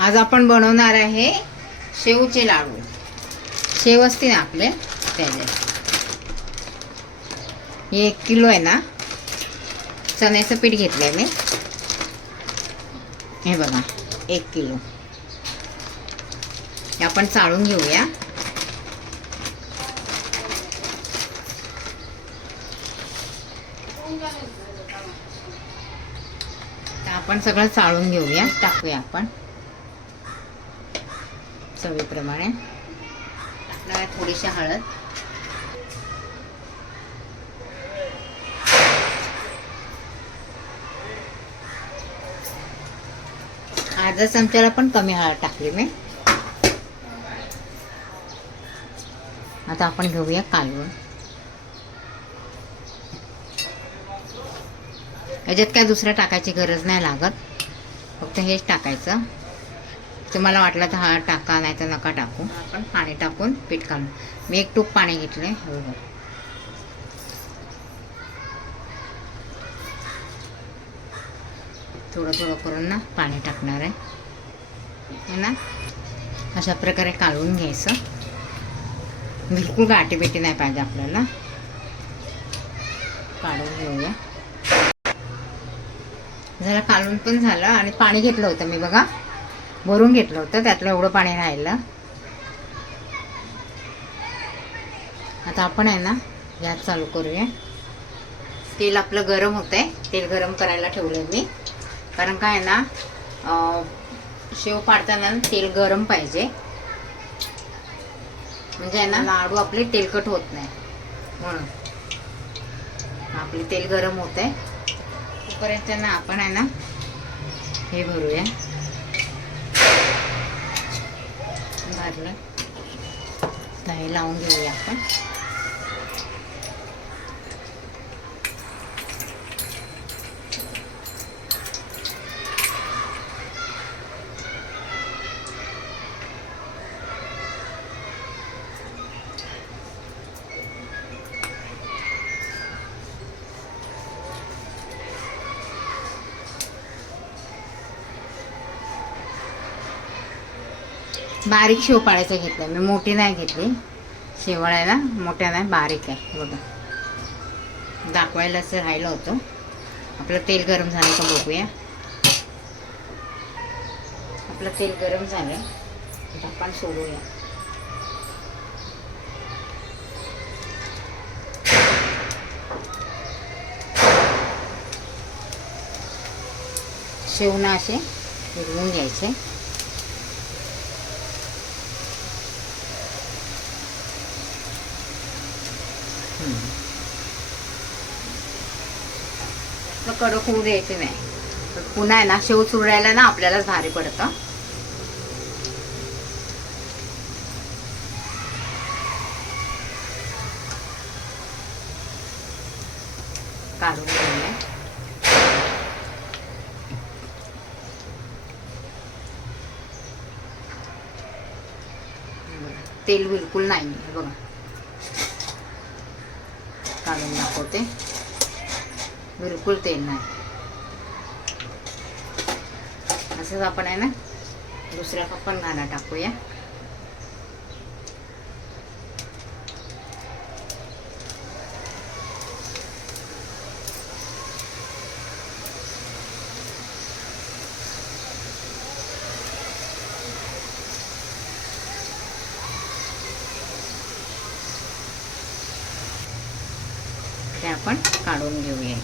आज आपण बनवणार आहे शेवचे लाडू. शेव असते ना आपले त्याचे. हे एक किलो आहे ना? चण्याचं पीठ घेतलं आहे मी. हे बघा एक किलो. हे आपण चाळून घेऊया. तर आपण सगळं चाळून घेऊया टाकूया आपण. चवीप्रमाणे. टाकणार थोडीशी हळद. अर्धा चमच्याला पण कमी हळद टाकली मी. आता आपण घेऊया कालवण. याच्यात काय दुसरं टाकायची गरज नाही लागत. फक्त हेच टाकायचं. तुम्हाला वाटलं तर हा टाका नाही तर नका टाकू. आपण पाणी टाकून पीठ काढून. मी एक टूप पाणी घेतलं आहे हो, हो. थोडं थोडं करून ना पाणी टाकणार आहे. है ना अशा प्रकारे काढून घ्यायचं. बिलकुल गाठी बिटी नाही पाहिजे आपल्याला. काढून घेऊया. झालं काढून पण झालं आणि पाणी घेतलं होतं मी बघा. भरून घेतलं होतं त्यातलं एवढं पाणी राहिलं. आता आपण आहे ना गॅस चालू करूया. तेल आपलं गरम होतं आहे तेल गरम करायला ठेवलं मी. कारण काय आहे ना शेव पाडताना तेल गरम पाहिजे. म्हणजे आहे ना लाडू आपले तेलकट होत नाही. म्हणून. आपले तेल गरम होत आहे तोपर्यंत ना आपण आहे ना हे भरूया. भरलं दही लावून घेऊया आपण. बारीक शेवपाळ्याचं घेतलं मी मोठी नाही घेतली. शेवाळ्याला मोठ्या नाही बारीक आहे. बघा. दाखवायला असं राहिलं होतं. आपलं तेल गरम झालं का बघूया. आपलं तेल गरम झालं आपण सोडूया. शेवणं असे फिरवून घ्यायचे. कडक होऊ द्यायचे नाही. पुन्हा आहे ना शेव चुरडायला ना आपल्यालाच भारी पडतं. काढून घेऊया. तेल बिलकुल नाही बघा. काढून बिलकुल तेल नाही. असंच आपण आहे ना दुसऱ्या पण घाला टाकूया. ते आपण काढून घेऊया.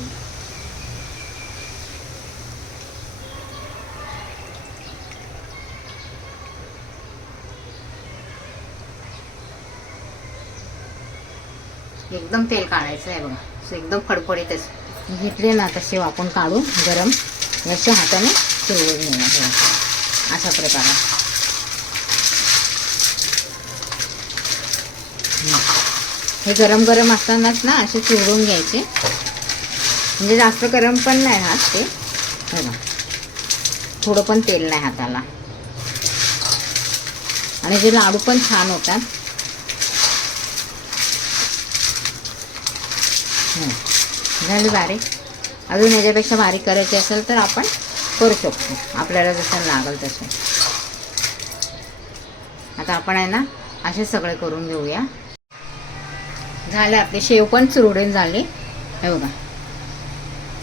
एकदम तेल काढायचं आहे बघा. सो एकदम फडफडीतच घेतले ना तसे आपण काढून गरम. याच्या हाताने चिरवून घेणार हो. अशा प्रकारे हं. हे गरम गरम असतानाच ना असे चिरडून घ्यायचे. म्हणजे जास्त गरम पण नाही हात ते. बघा. थोडं पण तेल नाही हाताला. आणि जे लाडू पण छान होतात. झाले बारीक. अजून याच्यापेक्षा बारीक करायची असेल तर आपण करू शकतो. आपल्याला जसं लागेल तसं. आता आपण आहे ना असे सगळे करून घेऊया. झाले आपले शेव पण चुरडून झाले. हे बघा.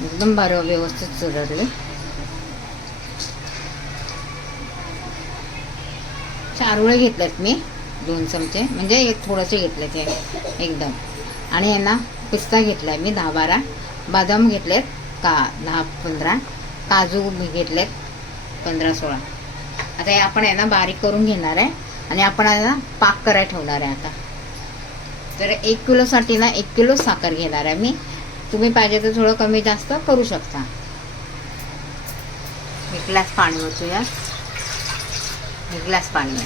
एकदम बरं व्यवस्थित चुरडले. चारुळे घेतलेत मी दोन चमचे. म्हणजे एक थोडंसे घेतले ते एकदम. आणि यांना ना पिस्ता घेतला आहे मी दहा बारा बदाम घेतलेत का दहा पंधरा काजू घेतलेत पंधरा सोळा आता हे आपण आहे ना बारीक करून घेणार आहे. आणि आपण आहे ना पाक करायला ठेवणार आहे आता. तर एक किलोसाठी ना एक किलो साखर घेणार आहे मी. तुम्ही पाहिजे तर थोडं कमी जास्त करू शकता. एक ग्लास पाणी ओतूया. एक ग्लास पाणी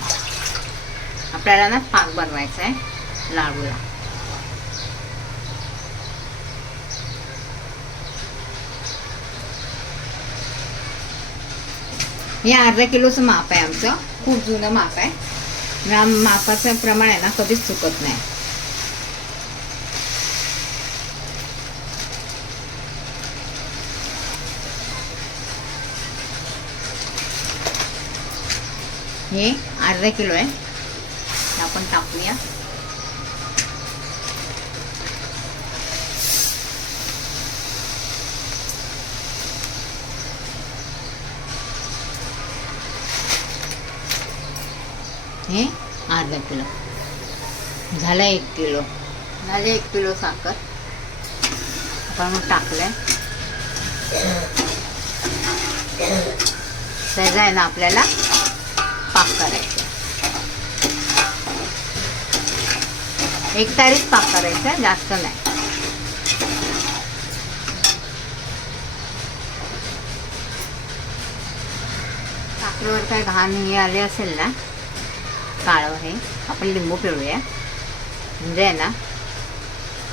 आपल्याला ना पाक बनवायचा आहे लाडूला. हे अर्धा किलोचं माप आहे आमचं. खूप जुनं माप आहे. मापाचं प्रमाण आहे ना कधीच चुकत नाही. हे अर्धा किलो आहे. आपण टाकूया हे अर्धा किलो. झालं एक किलो. झाले एक किलो साखर. आपण मग टाकलंय. त्याचा आहे ना आपल्याला? पाक करायचा. एक तारीच पाक करायचा जास्त नाही. साखरेवर काय घाण हे आले असेल ना काळं हे आपण लिंबू पिळूया. म्हणजे आहे ना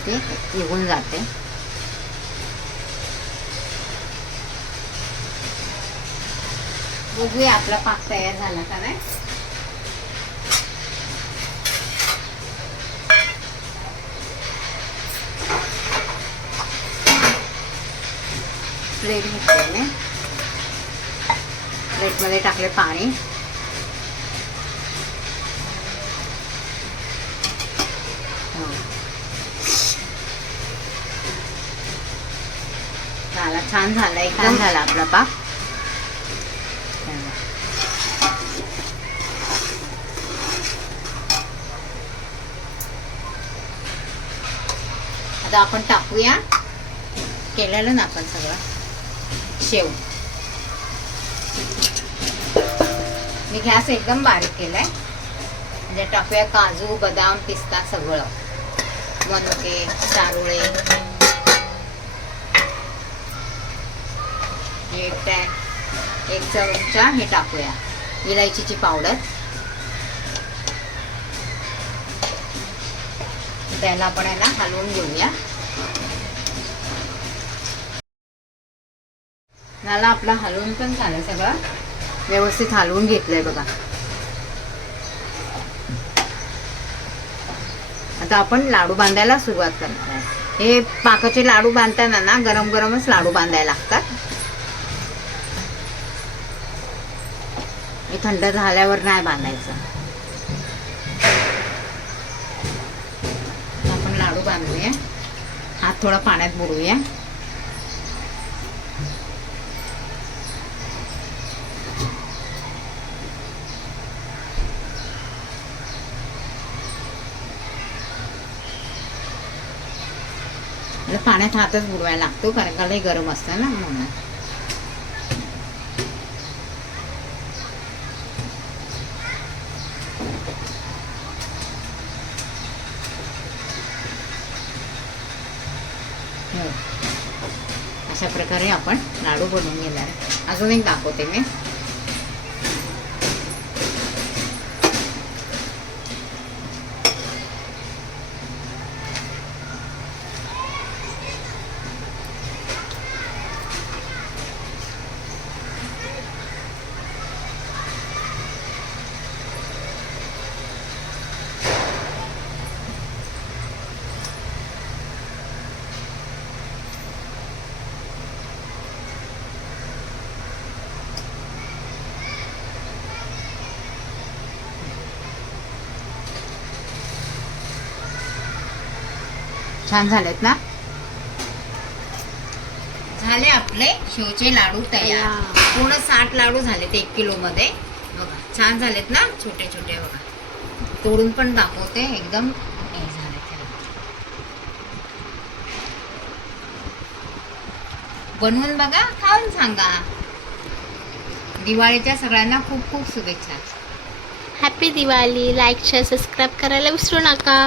ते निघून जाते. बघूया आपला पाक तयार झाला का नाही. प्लेट घेतलेले. प्लेटमध्ये टाकले पाणी. हो. झाला छान झाला छान झाला आपला पाक. आता आपण टाकूया. केलेलं ना आपण सगळं. शेव. मी गॅस एकदम बारीक केलाय. म्हणजे टाकूया काजू बदाम पिस्ता सगळं. मनुके चारोळे. एक टॅ एक चमचा हे टाकूया. इलायचीची पावडर. त्याला आपण आहे ना हलवून घेऊया. याला आपला हलवून पण झालं सगळं. व्यवस्थित हलवून घेतलंय बघा. आता आपण लाडू बांधायला सुरुवात करणार आहे. हे पाकाचे लाडू बांधताना ना गरम गरमच लाडू बांधायला लागतात. हे थंड झाल्यावर नाही बांधायचं आपण लाडू बांधूया हात थोडा पाण्यात बुडूया पाण्यात हातच बुडवायला लागतो कारण का लय गरम असतं ना म्हणून हो. अशा प्रकारे आपण लाडू बनवून घेणार आहे. अजून एक दाखवते मी छान झालेत ना? झाले आपले शेवचे लाडू तयार. पूर्ण साठ लाडू झालेत एक किलो मध्ये बघा छान झालेत ना छोटे छोटे बघा. तोडून पण दाखवते एकदम. बनवून बघा खाऊन सांगा. दिवाळीच्या सगळ्यांना खूप खूप शुभेच्छा. Happy Diwali like share subscribe करायला विसरू नका.